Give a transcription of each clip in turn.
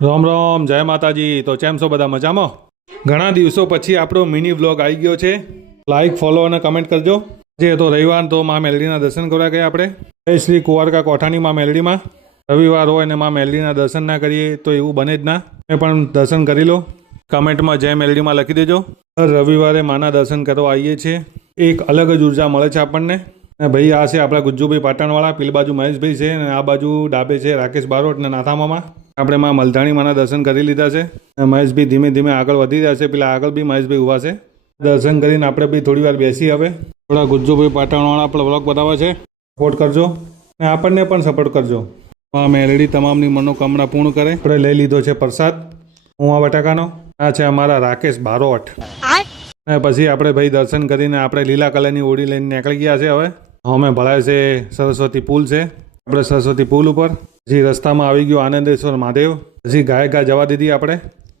રામ રામ, જય માતાજી. તો કેમ છો બધા? મજામાં? ઘણા દિવસો પછી આપણો મિની વ્લોગ આવી ગયો છે. લાઈક, ફોલો અને કમેન્ટ કરજો. જે તો રવિવાર તો મા મેલડીના દર્શન કરવા ગયા આપણે જય શ્રી કુંવારકા કોઠાની મા મેલડીમાં. રવિવાર હોય અને મા મેલડીના દર્શન ના કરીએ તો એવું બને જ ના. તમે પણ દર્શન કરી લો. કમેન્ટમાં જય મેલડીમાં લખી દેજો. દર રવિવારે માના દર્શન કરવા આવીએ છીએ. એક અલગ જ ઉર્જા મળે છે આપણને. અને ભાઈ આ છે આપણા ગુજ્જુભાઈ પાટણવાળા, પેલી બાજુ મહેશભાઈ છે અને આ બાજુ ડાબે છે રાકેશ બારોટ અને નાથામામા. આપણે માં મલધાણી માના દર્શન કરી લીધા છે. મહેશભાઈ ધીમે ધીમે આગળ વધી રહ્યા છે. પેલા આગળ બી મહેશભાઈ ઊભા છે. દર્શન કરીને આપણે બી થોડી વાર બેસી હવે થોડા ગુજ્જુભાઈ પાટણવાળા આપણે વ્લોગ બતાવે છે. સપોર્ટ કરજો અને આપણને પણ સપોર્ટ કરજો. માં મેલડી તમામની મનોકામના પૂર્ણ કરે. આપણે લઈ લીધો છે પ્રસાદ ઉવા બટાકાનો. આ છે અમારા રાકેશ બારોટ. અને પછી આપણે ભાઈ દર્શન કરીને આપણે લીલા કલરની ઓળી લઈને નીકળી ગયા છે. હવે અમે ભરાય છે સરસ્વતી પુલ છે. આપણે સરસ્વતી પુલ ઉપર પછી રસ્તામાં આવી ગયો આનંદેશ્વર મહાદેવ. પછી ગાયકા જવા દીધી આપણે.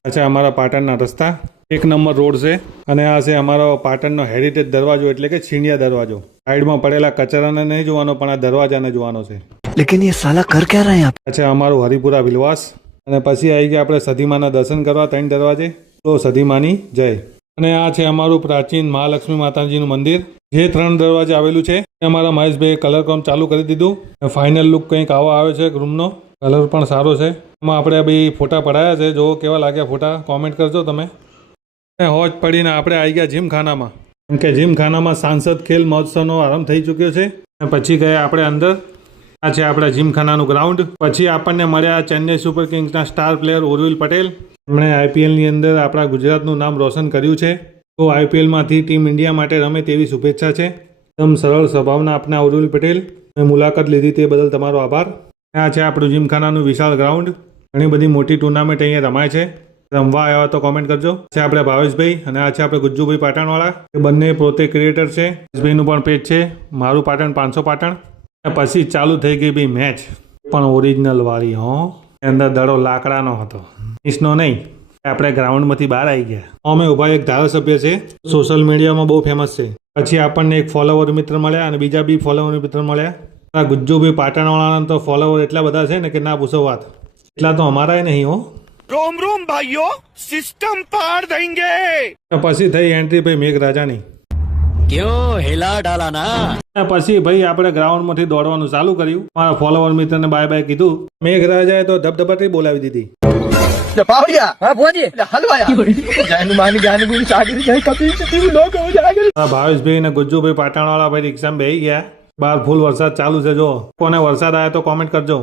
અચ્છા, અમારા પાટણના રસ્તા 1 નંબર રોડ છે. અને આ છે અમારો પાટણનો હેરિટેજ દરવાજો એટલે કે છીણિયા દરવાજો. સાઈડમાં પડેલા કચરાને નહીં જોવાનો પણ આ દરવાજાને જોવાનો છે. लेकिन ये साला कर क्या रहे हैं आप? અચ્છા, અમારું હરિપુરા વિલવાસ. અને પછી આવી ગયા આપણે સધીમાના દર્શન કરવા 3 દરવાજે. તો સધીમાની જય. અને આ છે અમારું પ્રાચીન મહાલક્ષ્મી માતાજીનું મંદિર જે 3 દરવાજે આવેલું છે. અમારા મહેશભાઈ કલર કામ ચાલુ કરી દીધું. ફાઇનલ લુક કંઈક આવો આવે છે. રૂમનો કલર પણ સારો છે. એમાં આપણે બી ફોટા પડાયા છે. જો કેવા લાગ્યા ફોટા કોમેન્ટ કરજો તમે. હોજ પડીને આપણે આવી ગયા જીમખાનામાં. કેમ કે જીમખાનામાં સાંસદ ખેલ મહોત્સવનો આરંભ થઈ ચૂક્યો છે. અને પછી ગયા આપણે અંદર. આ છે આપણા જીમખાનાનું ગ્રાઉન્ડ. પછી આપણને મળ્યા ચેન્નઈ સુપર કિંગ્સના સ્ટાર પ્લેયર ઉર્વિલ પટેલ. એમણે આઈપીએલની અંદર આપણા ગુજરાતનું નામ રોશન કર્યું છે. તો આઈપીએલમાંથી ટીમ ઇન્ડિયા માટે રમે તેવી શુભેચ્છા છે. એકદમ સરળ સ્વભાવના આપના ઉર્વિલ પટેલ. મેં મુલાકાત લીધી તે બદલ તમારો આભાર. આ છે આપણું જીમખાનાનું વિશાળ ગ્રાઉન્ડ. ઘણી બધી મોટી ટુર્નામેન્ટ અહીંયા રમાય છે. રમવા આવ્યા તો કોમેન્ટ કરજો. છે આપણે ભાવેશભાઈ અને આ છે આપણે ગુજ્જુભાઈ પાટણવાળા. એ બંને પોતે ક્રિએટર છે. ભાવેશભાઈનું પણ પેજ છે મારું પાટણ 500 પાટણ. પછી ચાલુ થઈ ગઈ ભાઈ મેચ, પણ ઓરિજિનલ વાળી હો. અંદર દડો લાકડાનો હતો, ઈસનો નહીં. આપણે ગ્રાઉન્ડમાંથી બહાર આવી ગયા. અમે ઉભા એક ધારાસભ્ય છે, સોશિયલ મીડિયામાં બહુ ફેમસ છે. પછી આપણને એક ફોલોવર મિત્ર મળ્યા અને બીજા બી ફોલોવર મિત્ર મળ્યા. આ ગુજ્જુભાઈ પાટણવાળાના તો ફોલોવર એટલા બધા છે ને કે ના પૂછો વાત. એટલા તો અમારા નહીં હો. रोम रोम भाइयों, सिस्टम पार देंगे. પછી થઈ એન્ટ્રી ભાઈ મેઘરાજાની. क्यों हिला डाला ना? પછી ભાઈ આપણે ગ્રાઉન્ડમાંથી દોડવાનું ચાલુ કર્યું. મારા ફોલોવર મિત્રને બાય બાય કીધું. મેઘરાજાએ તો ધબધબાટી બોલાવી દીધી. ભાવેશભાઈ અને ગુજ્જુભાઈ પાટણવાળા ભાઈ રિક્ષામાં બેસી ગયા. બહાર ફૂલ વરસાદ ચાલુ છે. જો કોને વરસાદ આવ્યો તો કોમેન્ટ કરજો.